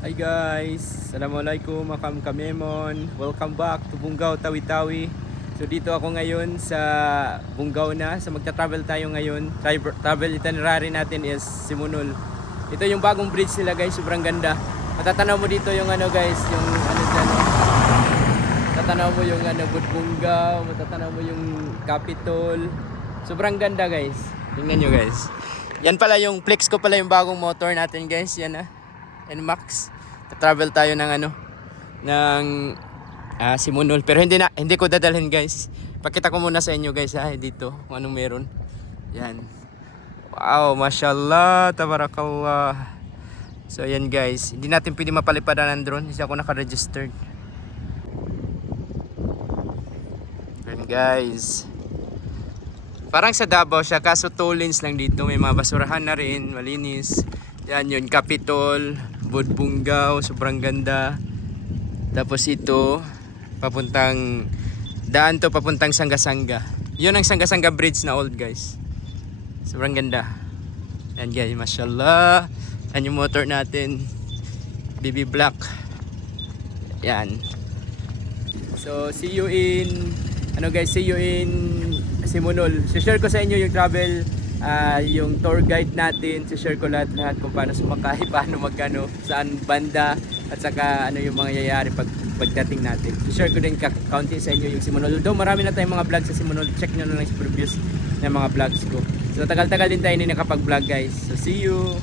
Hi guys, Assalamualaikum, Makam Kamemon. Welcome back to Bungaw, Tawi-Tawi. So dito ako ngayon sa Bungaw na. So magta-travel tayo ngayon. Travel itinerary natin is Simunul. Ito yung bagong bridge nila guys, sobrang ganda. Matatanaw mo dito yung ano guys, yung ano dyan. Matatanaw mo yung ano, Bungaw, matatanaw mo yung Capitol. Sobrang ganda guys. Tingnan nyo guys. Yan pala yung flex ko pala yung bagong motor natin guys, yan NMAX. Travel tayo ng ano ng Simunul, pero hindi ko dadalhin guys. Pakita ko muna sa inyo guys dito kung anong meron. Yan. Wow, mashallah, tabarakallah. So yan guys, hindi natin pwede mapalipadan ng drone, hindi ako naka-registered. Yan guys. Parang sa Davao siya, kaso 2 lanes lang dito. May mga basurahan na rin, malinis. Yan yun, Capitol, Bungaw, sobrang ganda. Tapos ito, papuntang Sangga-Sangga. Yun ang Sangga-Sangga bridge na old guys. Sobrang ganda. Yan guys, mashallah. Yan yung motor natin, BB Black. Yan. So, see you in Simunul. Share ko sa inyo yung travel, yung tour guide natin. Share ko lahat kung paano sumakay, paano magkano, saan banda, at saka ano yung mga yayari pagdating natin. Share ko din kaunti sa inyo yung Simunul. Although marami na tayong mga vlog sa Simunul, check nyo na lang sa previous na mga vlogs ko. So tagal-tagal din tayo hindi nakapag-vlog guys. So see you!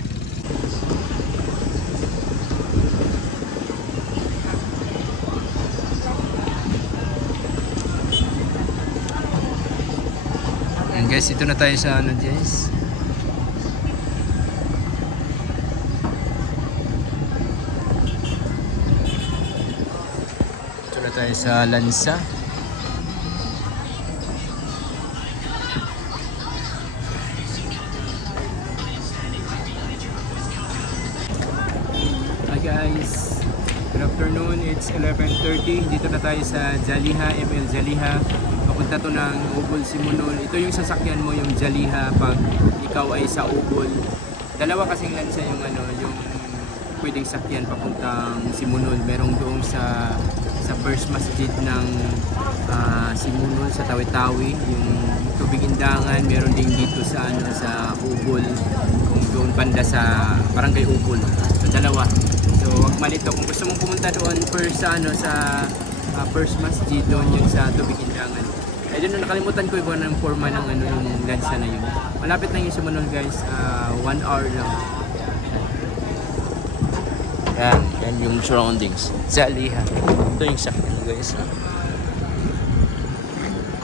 Ayan guys, ito na tayo sa ano guys. Ito na tayo sa Lansa. Hi guys, good afternoon. It's 11:30. Dito na tayo sa Jaliha, ML Jaliha. Papunta to ng Ubol Simunul. Ito yung sasakyan mo, yung Jaliha, pag ikaw ay sa Ubol. Dalawa kasing lansa yung ano, yung pwedeng sakyan papuntang Simunul. Merong doon sa First Masjid ng Simunul sa Tawi-Tawi, yung Tubig Indangan. Meron din dito sa ano, sa Ubol, kung doon banda sa Barangay Ubol. So dalawa. So wag malito kung gusto mong pumunta doon first sa ano, sa First Masjid, doon yun sa Tubig Indangan. Eh doon nakalimutan ko yung forma ng ano, yung lansa na yun. Malapit lang yung Simunul guys, 1 hour lang. Yan yung surroundings. Jaliha. Ito yung sakyan guys.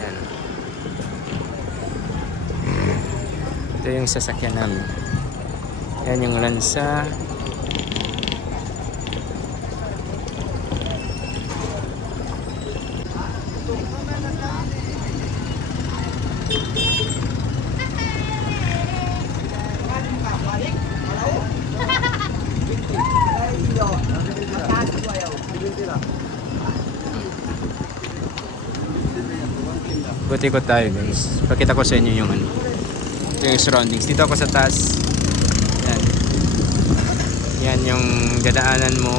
Yan. Ito yung sasakyan namin. Yan yung lansa. Ikot-ikot tayo guys. Pakita ko sa inyo yung ano. Ito yung surroundings. Dito ako sa taas. Yan. Yan yung dadaanan mo.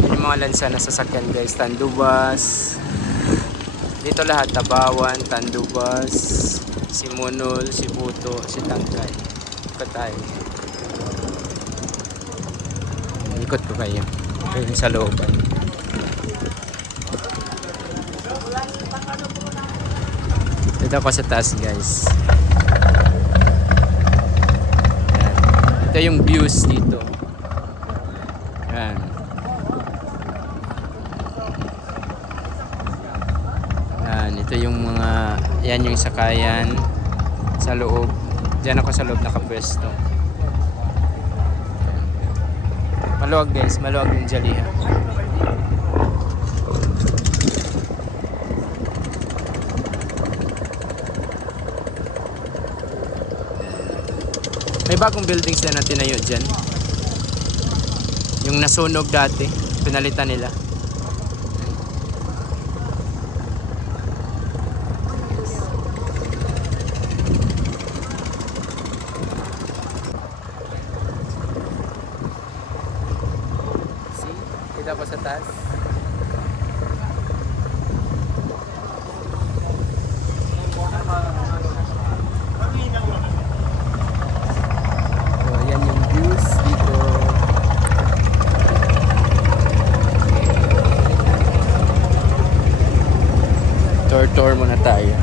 Yan yung mga lansa na sasakyan guys. Tandubas. Dito lahat. Tabawan, Tandubas, Simunul, Sibuto, Sitangkay. Ikot tayo. Ikot ko kayo. Ito yung sa looban. Dito ako sa taas guys. Ayan. Ito yung views dito. Ayan. Ayan. Ito yung mga, yan yung sakayan sa loob. Diyan ako sa loob nakapwesto. Maluwag guys, maluwag yung Jaliha. May bagong buildings na tinayo dyan. Yung nasunog dati, pinalitan nila. sa taas. So, ayan yung views dito. Tour muna tayo.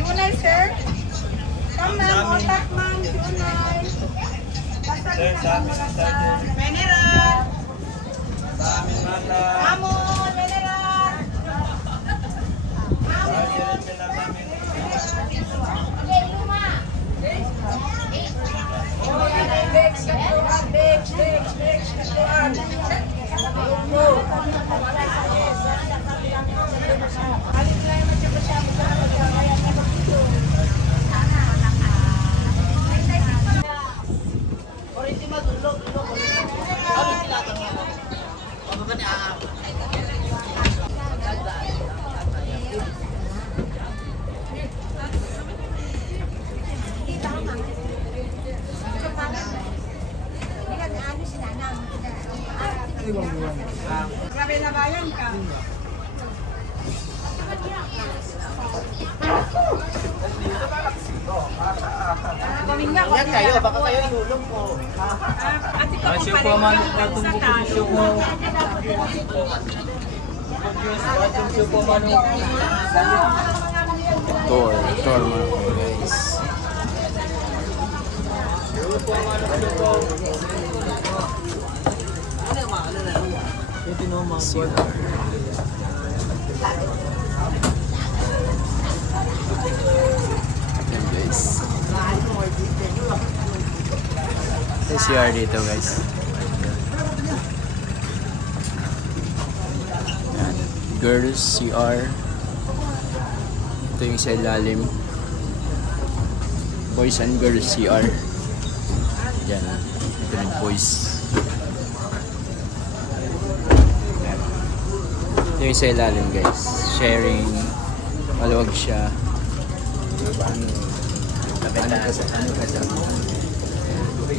Tunay, sir? Come, ma'am. Otak, ma'am. Tunay. Basta Mineral. Hamon, mineral. Grabe na bayan ka. Yan kayo, baka kayo ihulog po. Masyo po man katong bukusyo mo. Tour mo guys. Yan guys. May CR dito guys. Yan. Girls CR. Ito yung sa ilalim. Boys and girls CR. Yan. Ito yung boys. Yan. Ito yung sa ilalim guys. Sharing. Maluwag siya.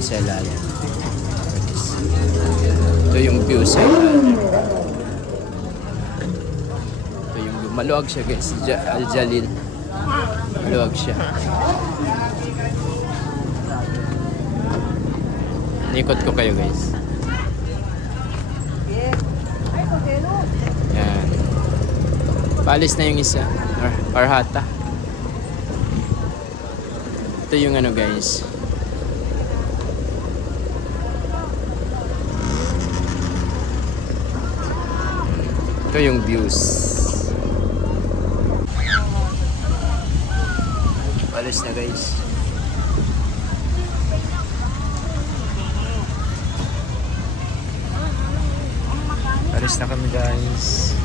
Sa ilalim. Ito yung view sa ilalim. Ito yung maluwag siya guys. Al-Jalil. Maluwag siya. Nikot ko kayo guys. Yan. Paalis na yung isa. Parhata. Ito yung ano guys. Ito yung views. Paalis na guys. Paalis na kami guys.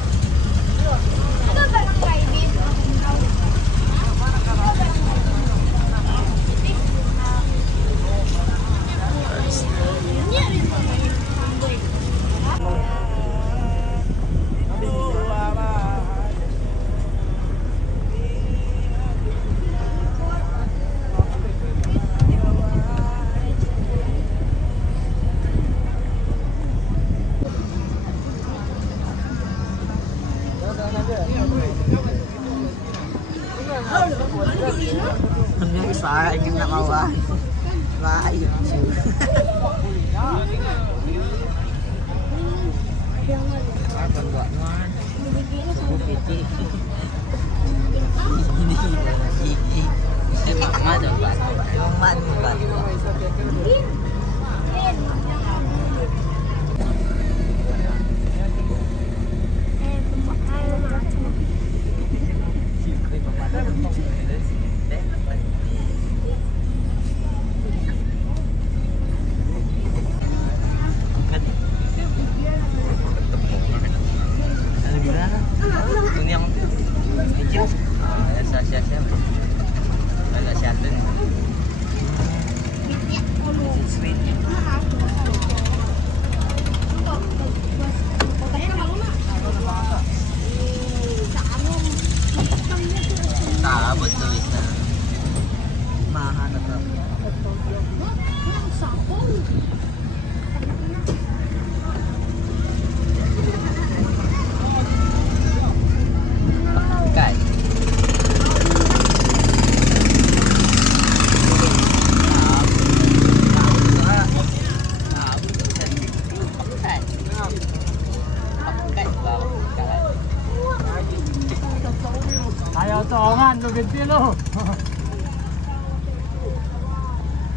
Bentilo.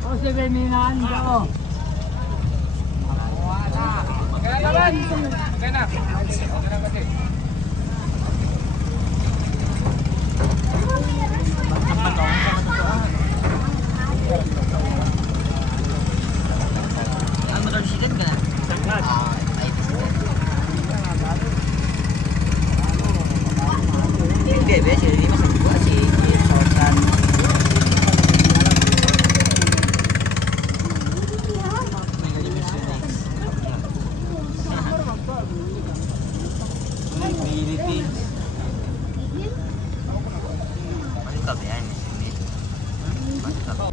O si Beminando. Ang motor sikat ka na? Hindi, bes. Hindi masakit ko kasi sausan. Philippines. Masih ka ba yan? Masih ka ba?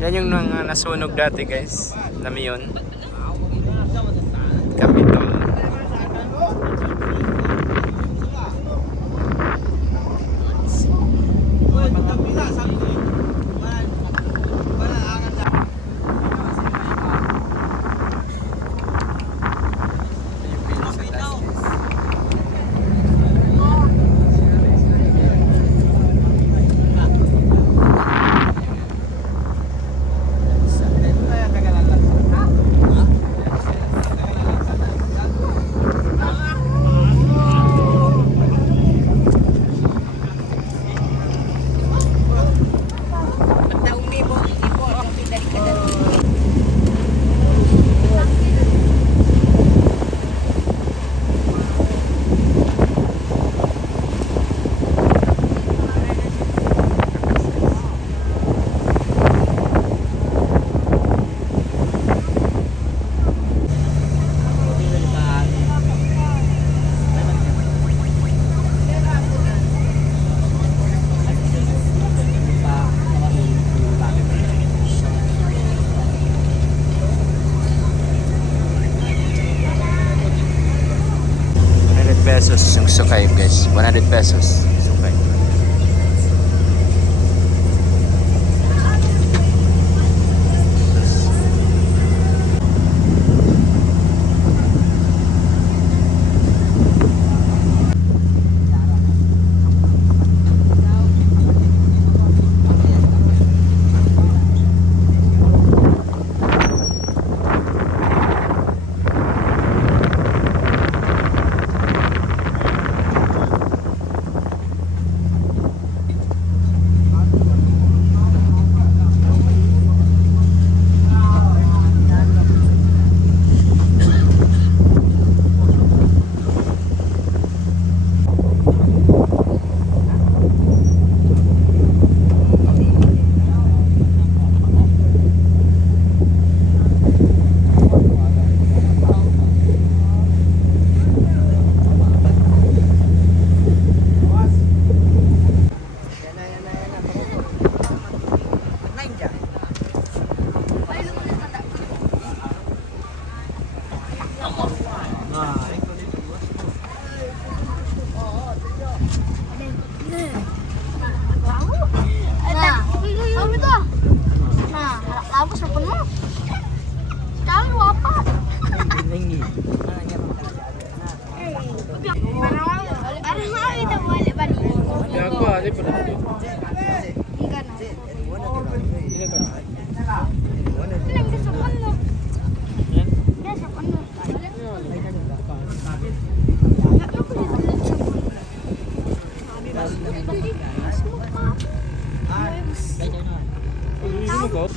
Yan yung nasunog dati guys. Dami yun. Capitol. Pesos yung sukay guys, 100 pesos sukay. Jangan lupa. Lingi. Parang kita balik balik. Apa? Saya pernah tu. Ikan. Ini kita sopan lo. Ya sopan lo. Ini kau.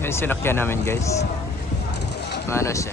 Yung sinakyan namin guys. Ano siya?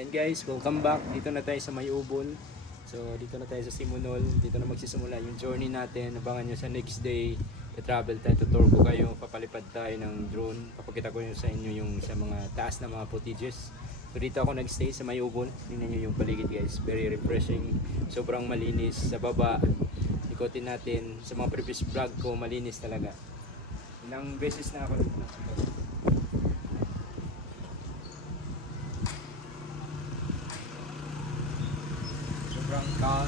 And guys, welcome back. Dito na tayo sa May Ubon. So dito na tayo sa Simonol. Dito na magsisimula yung journey natin. Abangan nyo sa next day. Travel tayo, tutor ko kayo. Papalipad tayo ng drone. Papakita ko sa inyo yung sa mga taas na mga footages. So dito ako nagstay sa May Ubon. Tingnan nyo yung paligid guys. Very refreshing. Sobrang malinis. Sa baba, ikotin natin. Sa mga previous vlog ko, malinis talaga. Ilang beses na ako dito. Sobrang calm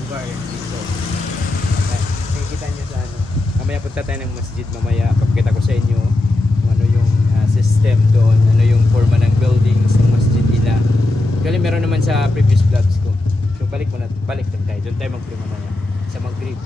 lugar dito. Okay. Nakikita nyo sa ano. Mamaya punta tayo ng masjid mamaya. Papakita ko sa inyo kung ano yung system doon meron naman sa previous vlogs ko. So balik lang tayo. Doon tayo mag-pray mamaya sa mag-grip.